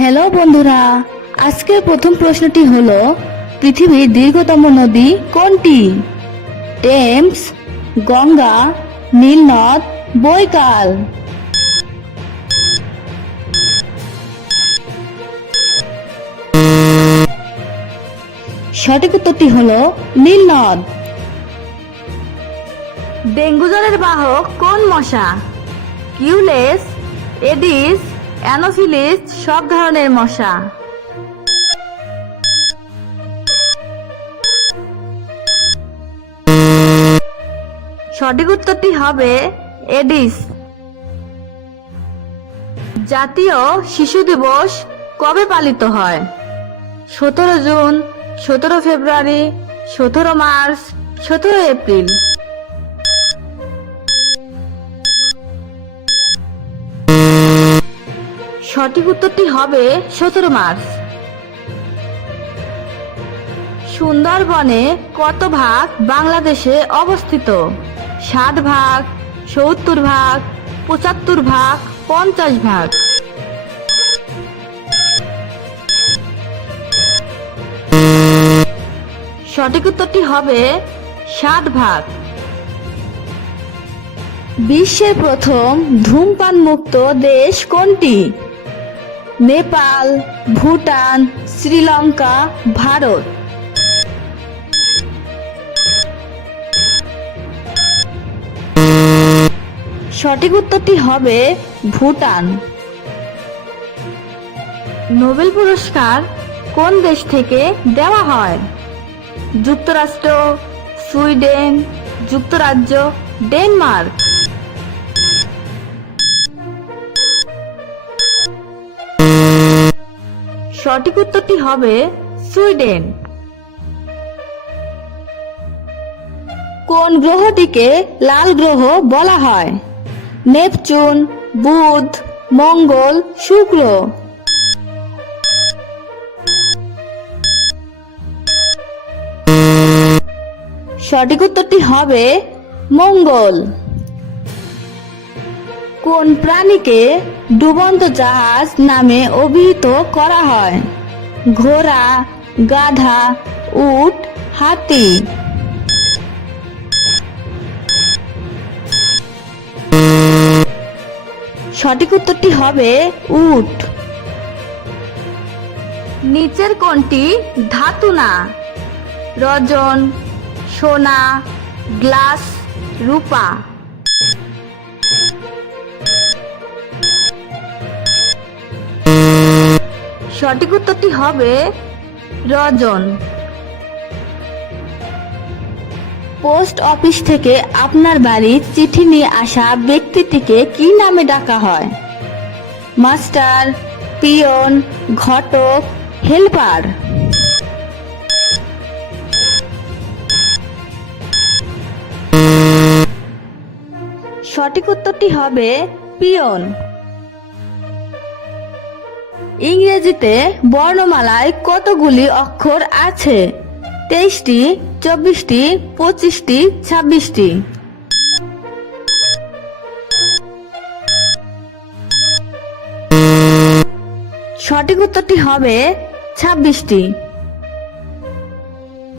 Hello বন্ধুরা, আজকের প্রথম প্রশ্নটি হল, পৃথিবীর দীর্ঘতম নদী কোনটি? টেমস, গঙ্গা, নীলনদ, বৈকাল। সঠিক উত্তরটি হলো নীলনদ। ডেঙ্গু জ্বরের বাহক কোন মশা? কিউলেস, এডিস অ্যানোফিলিস সব ধরনের মশা। সঠিক উত্তরটি হবে এডিস। জাতীয় শিশু দিবস কবে পালিত হয়? সতেরো জুন, সতেরো ফেব্রুয়ারি, সতেরো মার্চ, সতেরো এপ্রিল। সঠিক উত্তরটি হবে সতেরো মার্চ। সুন্দরবনে কত ভাগ বাংলাদেশে অবস্থিত? ষাট ভাগ, সত্তর ভাগ, পঁচাত্তর ভাগ, পঞ্চাশ ভাগ। সঠিক উত্তরটি হবে ষাট ভাগ। বিশ্বের প্রথম ধূমপান মুক্ত দেশ কোনটি? নেপাল, ভুটান, শ্রীলঙ্কা, ভারত। সঠিক উত্তরটি হবে ভুটান। নোবেল পুরস্কার কোন দেশ থেকে দেওয়া হয়? যুক্তরাষ্ট্র, সুইডেন, যুক্তরাজ্য, ডেনমার্ক। সঠিক উত্তরটি হবে সুইডেন। কোন গ্রহটিকে লাল গ্রহ বলা হয়? নেপচুন, বুধ, মঙ্গল, শুক্র। সঠিক উত্তরটি হবে মঙ্গল। কোন প্রাণীকে ডুবন্ত জাহাজ নামে অভিহিত করা হয়? ঘোড়া, গাধা, উট, হাতি। সঠিক উত্তরটি হবে উট। নিচের কোনটি ধাতু না রজন, সোনা, গ্লাস, রূপা। সঠিক উত্তরটি হবে? রজন। পোস্ট অফিস থেকে আপনার বাড়ি চিঠি নিয়ে আসা ব্যক্তিটিকে কি নামে ডাকা হয়? মাস্টার, পিয়ন, ঘটক, হেল্পার। সঠিক উত্তরটি হবে পিয়ন। ইংরেজিতে বর্ণমালায় কতগুলি অক্ষর আছে? তেইশটি চব্বিশটি পঁচিশটি ছাব্বিশটি। সঠিক উত্তরটি হবে ছাব্বিশটি।